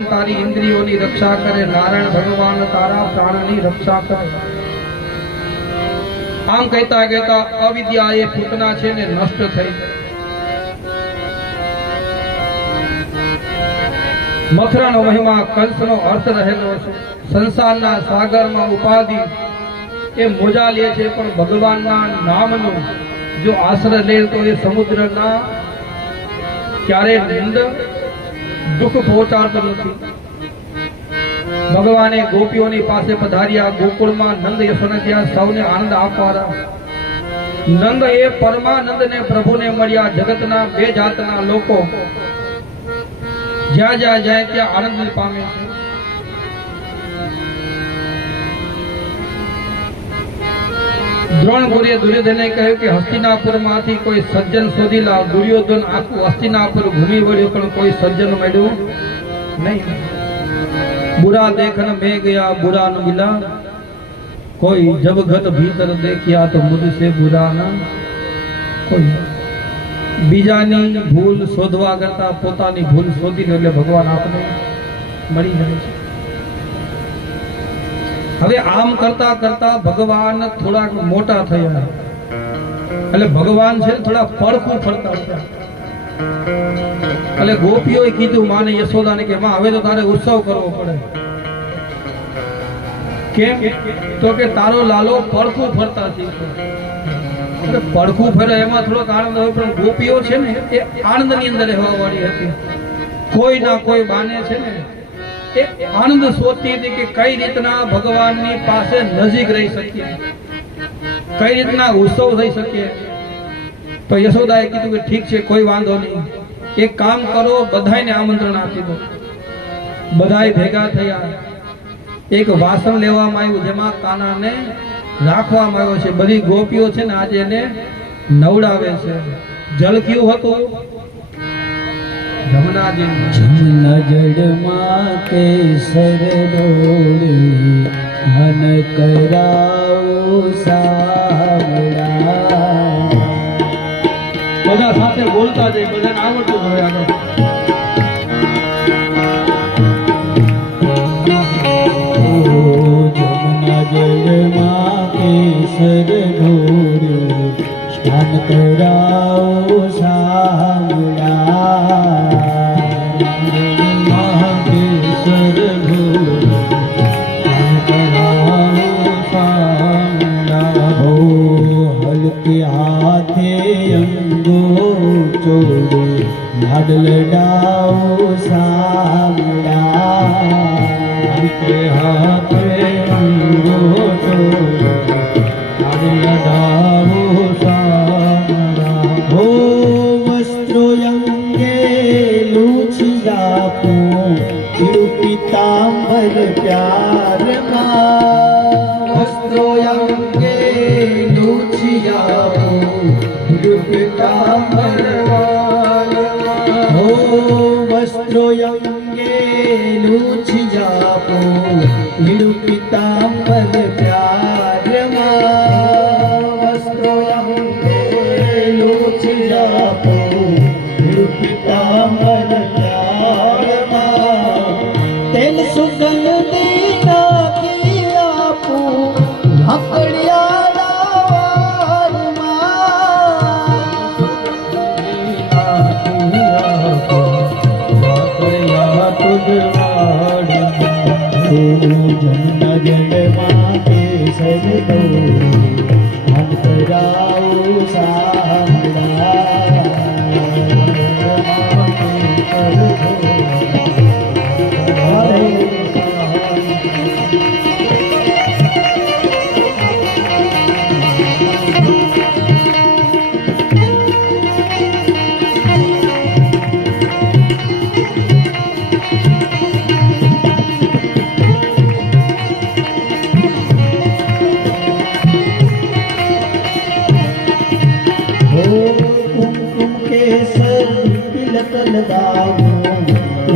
તારી ઇન્દ્રિયોની રક્ષા કરે, નારાયણ ભગવાન તારા પ્રાણની રક્ષા કરે. આમ કહેતા કહેતા અવિદ્યા એ પૂતના છે ને નષ્ટ થઈ. મથરાનો મહિમા કંસનો અર્થ રહેલો છે. સંસારના સાગરમાં ઉપાધિ એ મોજા લે છે, પણ ભગવાનના નામનો જો આશ્રય લે તો એ સમુદ્રના ક્યારે નિંદ દુઃખ પહોંચાડતો નથી. ભગવાને ગોપીઓની પાસે પધાર્યા. ગોકુળમાં નંદ યશોને ત્યાં સૌને આનંદ આપવા. નંદ એ પરમાનંદ ને પ્રભુને મળ્યા. જગતના બે જાતના લોકો જ્યાં જ્યાં જાય ત્યાં આનંદ પામે છે. દ્રોણગુરુએ દુર્યોધને કહ્યું કે હસ્તિનાપુર માંથી કોઈ સજ્જન શોધી લાવ. દુર્યોધન આખું હસ્તિનાપુર ઘૂમી વળ્યું, પણ કોઈ સજ્જન મળ્યું નહીં. बुरा देखन में गया बुरा न मिला, कोई जब घट भीतर देखिया तो मुझसे बुरा न कोई. બીજાની ભૂલ શોધવા કરતા પોતાની ભૂલ શોધીને એટલે ભગવાન આપને મળી જાય છે. હવે આમ કરતા કરતા ભગવાન થોડાક મોટા થયા, એટલે ભગવાન છે થોડા પડખું ફરતા હતા. એટલે ગોપીઓએ કીધું માને યશોદાને કે માં હવે તો તારે ઉત્સવ કરવો પડે. કેમ? તો કે તારો લાલો પડખું ફરતા શીખ્યો. એટલે પડખું ફરે એમાં થોડોક આનંદ હોય, પણ ગોપીઓ છે ને એ આનંદની અંદર રહેવા વાળી હતી. કોઈ ના કોઈ બાને છે ને એ આનંદ શોધતી હતી કે કઈ રીતના ભગવાનની પાસે નજીક રહી શકીએ, કઈ રીતના ઉત્સવ થઈ શકીએ. તો યશોદાએ કીધું કે ઠીક છે, કોઈ વાંધો નહીં, એક કામ કરો, બધાને આમંત્રણ આપી દો. બધાય ભેગા થયા. એક વાસણ લેવામાં આવ્યું જેમાં કાનાને રાખવામાં આવ્યો છે. બધી ગોપીઓ છે ને આજે એને નવડાવે છે. જલ કેવું હતું? જમના જળમાં કેસર ડોળે હન કરાવો સાવડા. બધા સાથે બોલતા જાય, બધાને આવડતું હોય. આગળ જળમાં કેસર ઢોળે સ્નાન કરાવો સાવડા. જળમાં કેસર ઢોળે સ્નાન કરાવો સાવડા. હો હલકે હાથે અંગો ચોડે લાડ લડાવો સાવડા. હલકે હાથે પીતાંબર પ્યાર વસ્ત્રો અંગે લૂછિયા પીતાંબર હો વસ્ત્રો અંગે લૂછિયા પીતાંબર પ્યાર વસ્ત્રો અંગે લૂછિયા પીતાંબર તેલ સુગંધ દેના કે આપો જમના જળમાં કેસર ડોળે અંતરાઓ સાંભળા.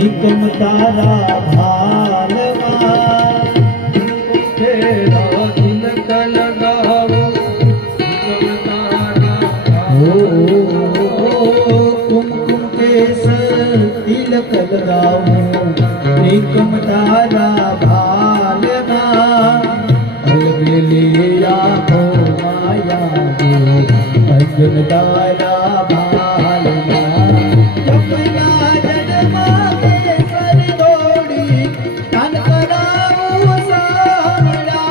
એકમ તારા ભાલમાં તેરા તિલક લગાવો. કુમકુમ કેસર તિલક લગાવો. એકમ તારા ભાલમાં અલબેલિયા હો માયા દે અંજન તારા ભાલમાં જમના જન્મા કેસર દોડી કાન કરાવું સાંભળા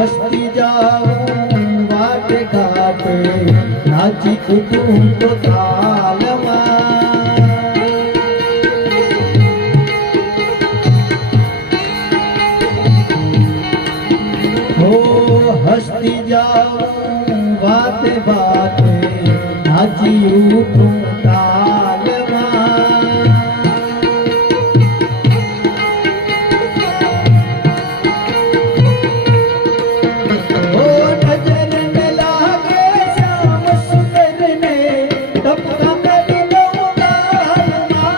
હસતી જાઉં વાટે ઘાટે નાચી કૂદું તો તાલમાં હો હસતી જાઉં વાતે વાતે નાચી ઉઠું તાલમાં ઓ નજર ન લાગે શ્યામ સુંદર ને ટપકા કરી દઉં ગાલમાં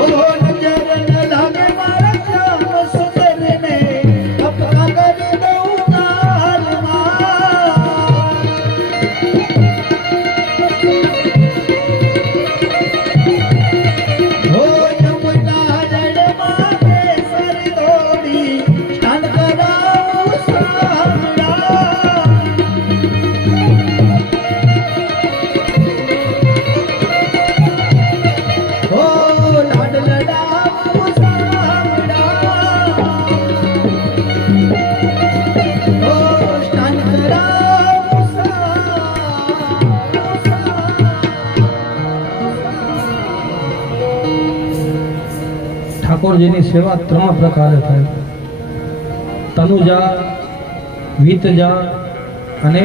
ઓ નજર ન લાગે મારા શ્યામ સુંદર ને ટપકા કરી દઉં ગાલમાં હો જમના જડમાં કેસર દોડી સ્નાન કરાવું સાંભળા હો લાડ લડાવું સાંભળા હો સ્નાન કરાવું ઠાકોરજીની સેવા ત્રણ પ્રકારે થાય: તનુજા, વિતજા અને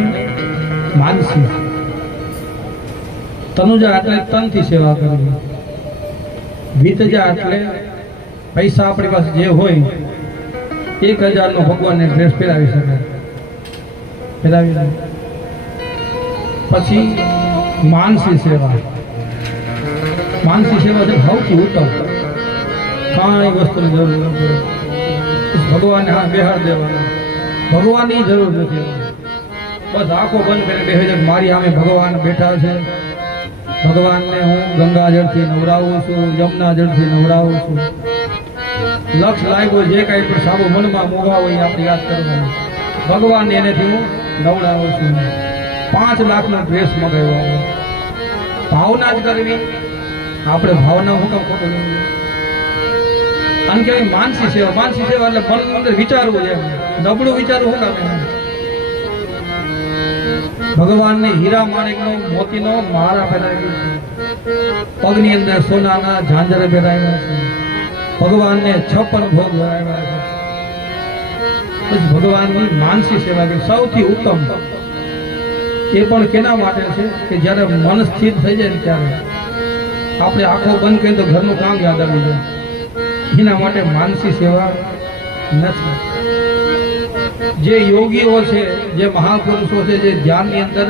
માનસી. તનુજા એટલે તનથી સેવા કરવી. વિતજા એટલે પૈસા આપણી પાસે જે હોય 1000 નો ભગવાનને ડ્રેસ પહેરાવી શકાય, પહેરાવી દે. પછી માનસી સેવા. માનસી સેવા છે સૌથી ઉત્તમ. કાંઈ વસ્તુની જરૂર નથી. ભગવાનને હા બેહાડ દેવાના, ભગવાનની જરૂર નથી. બસ આંખો બંધ કરીને બેસી જાય મારી સામે ભગવાન બેઠા છે, ભગવાનને હું ગંગાજળથી નવરાવું છું, યમુનાજળથી નવરાવું છું. લક્ષ લાગ્યો જે કાંઈ પણ સાબુ મનમાં મોગા હોય એ આપણે યાદ કરવાનું. ભગવાનને એનેથી હું નવડાવું છું. 5 લાખનો ડ્રેસ મગાવ્યો. ભાવના જ કરવી. આપણે ભાવના હુકમ ખોટો લેવું. અને કહેવાય માનસી સેવા. માનસી સેવા એટલે મન અંદર વિચારવું છે, નબળું વિચારવું શું કામ? ભગવાનને હીરા માણેકનો મોતીનો માળા પહેરાવી છે, પગની અંદર સોનાના ઝાંઝર પહેરાવ્યા છે, ભગવાનને 56 ભોગ ધરાવ્યા છે. પછી ભગવાનની માનસી સેવા કે સૌથી ઉત્તમ. એ પણ કેના માટે છે કે જ્યારે મન સ્થિર થઈ જાય ને ત્યારે આપણે આંખો બંધ કરીને તો ઘરનું કામ યાદ આવી જાય. એના માટે માનસી સેવા નથી. જે યોગીઓ છે, જે મહાપુરુષો છે, જે ધ્યાનની અંદર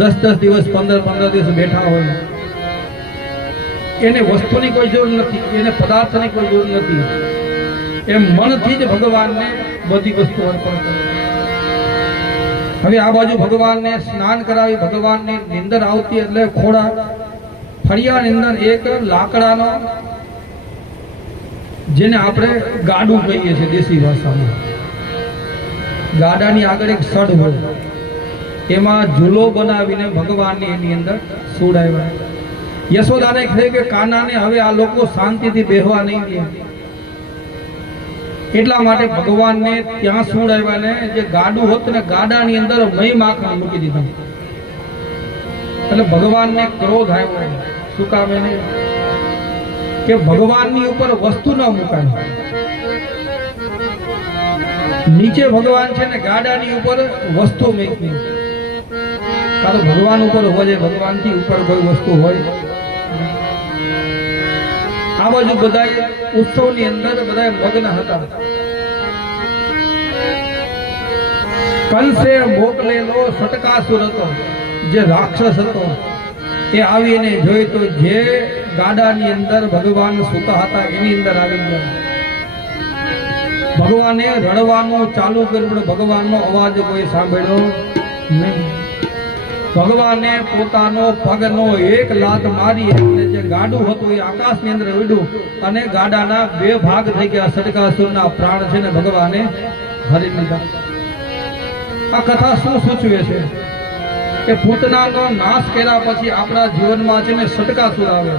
10-10 દિવસ 15-15 દિવસ બેઠા હોય, એને વસ્તુની કોઈ જરૂર નથી, એને પદાર્થની કોઈ જરૂર નથી. એમ મનથી જ ભગવાનને બધી વસ્તુ અર્પણ કરે. હવે આ બાજુ ભગવાનને સ્નાન કરાવી, ભગવાનની નિંદર આવતી એટલે ખોડા ફળિયાની અંદર એક લાકડાનો, જેને આપણે ગાડું કહીએ છીએ દેશી ભાષામાં, ગાડાની આગળ એક સડ હોય, એમાં ઝૂલો બનાવીને ભગવાનની એની અંદર સુડાવ્યા. યશોદાને કહે કે કાનાને હવે આ લોકો શાંતિથી બેહવા નહીં દે, એટલા માટે ભગવાનને ત્યાં સુડાવ્યા ને જે ગાડું હતું ને ગાડાની અંદર મહી માખણ મૂકી દીધું. એટલે ભગવાનને ક્રોધ આવ્યો. શું કામ? એને કે ભગવાનની ઉપર વસ્તુ ન મુકાય. નીચે ભગવાન છે ને ગાડાની ઉપર વસ્તુ મૂકી. કાં તો ભગવાન ઉપર હોય, ભગવાનથી ઉપર કોઈ વસ્તુ હોય. આ આ બાજુ બધાય ઉત્સવની અંદર બધાય મગ્ન હતા. કંસે મોકલેલો સટકાસુર હતો, જે રાક્ષસ હતો, એ આવીને જોઈ તો જે ગાડાની અંદર ભગવાન સૂતા હતા એની અંદર આવી ગયા. ભગવાને રડવાનું ચાલુ કર્યું પણ ભગવાનનો અવાજ કોઈ સાંભળ્યો નહીં. ભગવાને પોતાનો પગનો એક લાત મારી એટલે જે ગાડું હતું એ આકાશની અંદર ઉડ્યું અને ગાડાના બે ભાગ થઈ ગયા. સટકાસુરના પ્રાણ છે ને ભગવાને હરી લીધા. આ કથા શું સૂચવે છે કે પૂતનાનો નાશ કર્યા પછી આપણા જીવનમાં છે ને સટકાસુર આવે.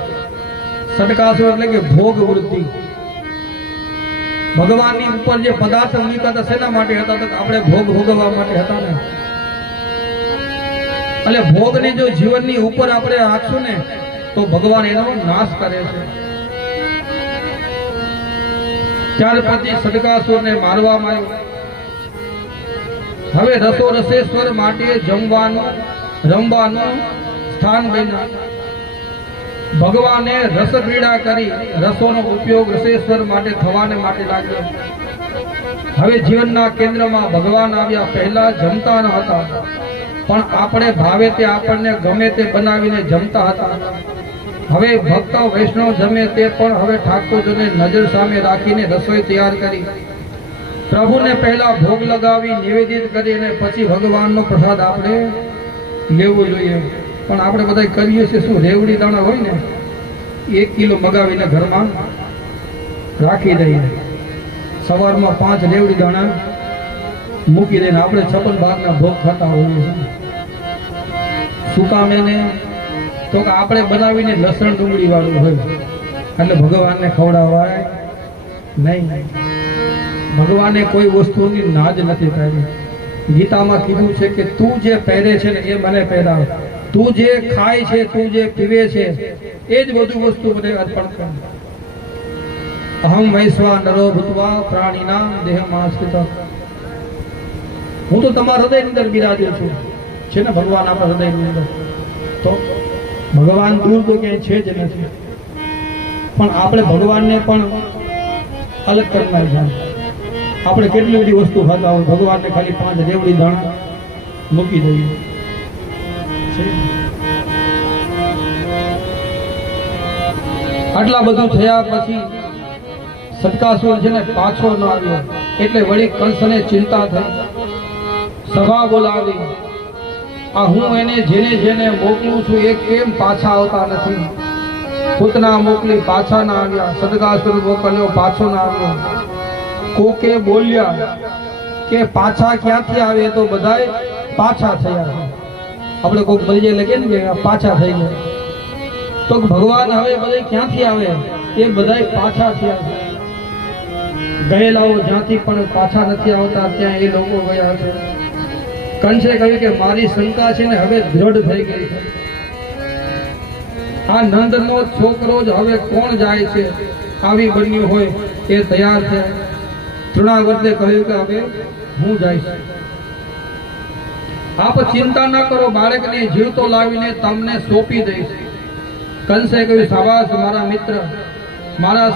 સટકાસુર એટલે કે ભોગ વૃત્તિ. ભગવાનની ઉપર જે પદાર્થ મૂક્યા હતા શેના માટે હતા? તો આપણે ભોગ ભોગવવા માટે હતા ને. એટલે ભોગને જો જીવનની ઉપર આપણે રાખશું ને તો ભગવાન એનો નાશ કરે છે. ત્યાર પછી સટકાસુરને મારવામાં આવ્યો. હવે રસો રસેશ્વર માટે જમવાનું રમવાનું સ્થાન બન્યા. ભગવાને રસ ક્રીડા કરી રસોનો ઉપયોગ રસેશ્વર માટે થવાને માટે લાગ્યો. હવે જીવનના કેન્દ્રમાં ભગવાન આવ્યા. પહેલા જમતા ન હતા પણ આપણે ભાવે તે આપણને ગમે તે બનાવીને જમતા હતા. હવે ભક્ત વૈષ્ણવ જમે તે પણ હવે ઠાકોરજીને નજર સામે રાખીને રસોઈ તૈયાર કરી પ્રભુને પહેલા ભોગ લગાવી નિવેદિત કરી અને પછી ભગવાનનો પ્રસાદ આપણે લેવો જોઈએ. પણ આપણે બધા કરીએ છીએ શું? રેવડી દાણા હોય ને 1 કિલો મગાવીને ઘરમાં રાખી દઈએ. સવારમાં 5 રેવડી દાણા મૂકી દઈને આપણે 56 ભાગના ભોગ ખાતા હોઈએ છીએ. શું કામ એને? તો કે આપણે બનાવીને લસણ ડુંગળી વાળું હોય એટલે ભગવાનને ખવડાવાય નહીં. ભગવાને કોઈ વસ્તુની નાજ નથી કરી. ગીતામાં કીધું છે કે તું જે પહેરે છે ને એ મને પહેરાવ, તું જે ખાય છે, તું જે પીવે છે એ જ બધું વસ્તુ મને અર્પણ કર. અહમ વૈશ્વા નરો ભૂતવા પ્રાણીના દેહમાં સ્થિત. હું તો તમારા હૃદયની અંદર બિરાજ્યો છું છે ને ભગવાન આપણા હૃદયની અંદર. તો ભગવાન દૂર તો ક્યાંય છે જ નથી. પણ આપણે ભગવાનને પણ અલગ કરનાર છે. આપણે કેટલી બધી વસ્તુ ખાતા હોય, ભગવાનને ખાલી 5 રેવડી દાણા મૂકી દઈએ. આટલા બધું થયા પછી સટકાસુર છે ને પાછો ન આવ્યો એટલે વળી કંસને ચિંતા થઈ. સભા બોલાવી. આ હું એને જેને મોકલું છું એ કેમ પાછા આવતા નથી? પૂતના મોકલી પાછા ના આવ્યા. સટકાસુર મોકલ્યો પાછો ના આવ્યો. કોકે બોલ્યા કે પાછા ક્યાંથી આવે? તો બધાય પાછા થયા. આપણે કોક મરી જાય એટલે કે પાછા થઈ ગયા. તો ભગવાન હવે બધા ક્યાંથી આવે? એ બધાય પાછા થયા. ગયેલાઓ જ્યાંથી પણ પાછા નથી આવતા ત્યાં એ લોકો ગયા છે. કંસે કહ્યું કે મારી શંકા છે ને હવે દ્રઢ થઈ ગઈ છે. આ નંદનો છોકરો જ હવે કોણ જાય છે? આવી બન્યું હોય એ તૈયાર છે. તૃણાવર્તે કહ્યું કે હવે હું જઈશ. આપ ચિંતા ન કરો, બાળકને જીવતો લાવીને તમને સોંપી દઈશ. કંસે કહ્યું શાબાશ મારા મિત્ર, મારા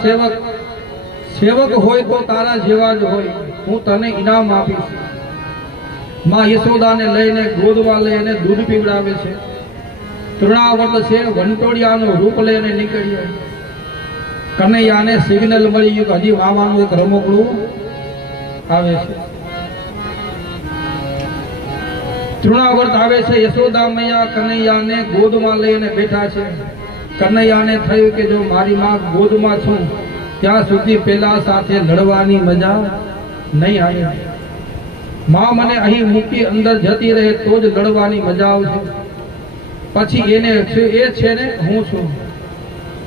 સેવક હોય તો તારા જેવા જ હોય. હું તને ઇનામ આપીશ. માં યશોદાને લઈને ગોદમાં લઈને દૂધ પીવડાવે છે. તૃણાવર્ત છે વંટોળિયાનું રૂપ લઈને નીકળ્યો. કનૈયાને સિગ્નલ મળી ગયું કે હજી મામાનું એક રમકડું આવે છે. તૃણાવર્ત આવે છે. યશોદા મૈયા કનૈયાને ગોદમાં લઈને બેઠા છે. કનૈયાને થયું કે જો મારી માં ગોદમાં છું ત્યાં સુધી પેલા સાથે લડવાની મજા નહીં આવે. માં મને અહીં મૂકી અંદર જતી રહે તો જ લડવાની મજા આવશે. પછી એને એ છે ને હું છું.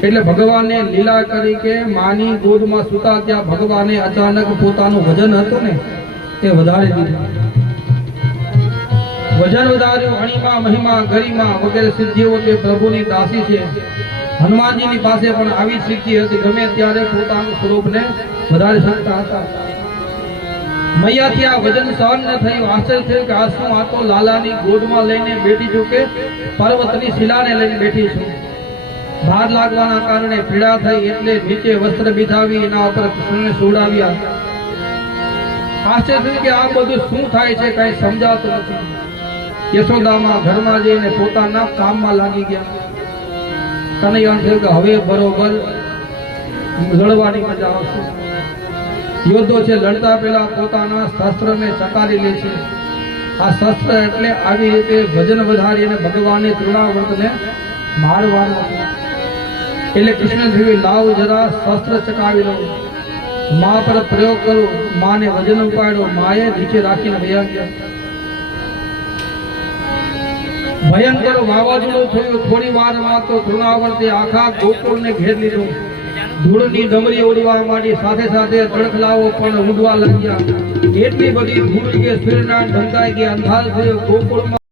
એટલે ભગવાને લીલા કરી કે માની ગોદમાં સુતા ત્યાં ભગવાને અચાનક પોતાનું વજન હતું ને એ વધારી દીધું. વજન વધાર્યું. અણીમાં મહિમા ગરિમા વગેરે સિદ્ધિઓ તે પ્રભુની દાસી છે. હનુમાનજીની પાસે પણ આવી સિદ્ધિ હતી. ગમે ત્યારે પોતાનું સ્વરૂપને વધારી શકતા હતા. મૈયાથી આ વજન સહન ન થયું. આશ્ચર્ય થયું કે આ શું? આ તો લાલાની ગોદમાં લઈને બેઠી છું કે પર્વતની શિલાને લઈને બેઠી છું. ભાર લાગવાના કારણે પીડા થઈ એટલે નીચે વસ્ત્ર બિછાવી એના ઉપર કૃષ્ણને સુવડાવ્યા. આશ્ચર્ય થયું કે આ બધું શું થાય છે કઈ સમજાતું નથી. યશોદામાં ઘરમાં જઈને પોતાના કામમાં લાગી ગયા. કનૈયાને થયું કે હવે બરોબર લડવાની મજા આવશે. યોદ્ધો છે લડતા પહેલા પોતાના શસ્ત્રને ચકારી લે છે. આ શસ્ત્ર એટલે આવી રીતે વજન વધારીને ભગવાનની તૃણાવર્તને મારવાનો. એટલે કૃષ્ણ થયું લાવ જરા શસ્ત્ર ચકાવી લો, મા પર પ્રયોગ કરો. માને વજન ઉપાડ્યો, માએ નીચે રાખીને વયા ગયા. ભયંકર વાવાઝોડું થયું. થોડી વારમાં તો તૃણાવર્તે આખા ગોકુળને ઘેર લીધો. ધૂળની ડમરી ઉડવા માંડી, સાથે સાથે તડખલાઓ પણ ઉડવા લાગ્યા. એટલી બધી ધૂળ કે સૂર્યનારાયણ ઢંકાઈ ગયા. અંધાર થયો. ગોકુળમાં